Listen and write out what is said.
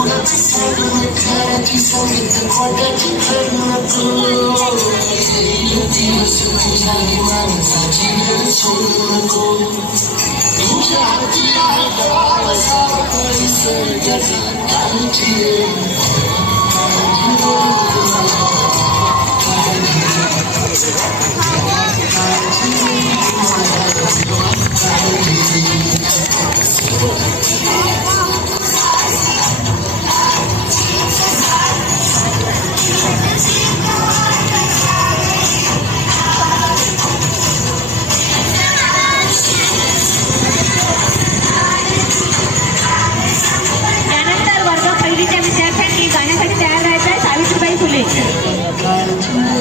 کڏهن ڪيئن ٿي سويتي ڪڏهن ٿي کڻو ٿو يوه ڏيکيو مان چاهي ٿو چيڪ ٿو ٿو ڏوجي آجي آيو ڪيئن ٿي گجي ان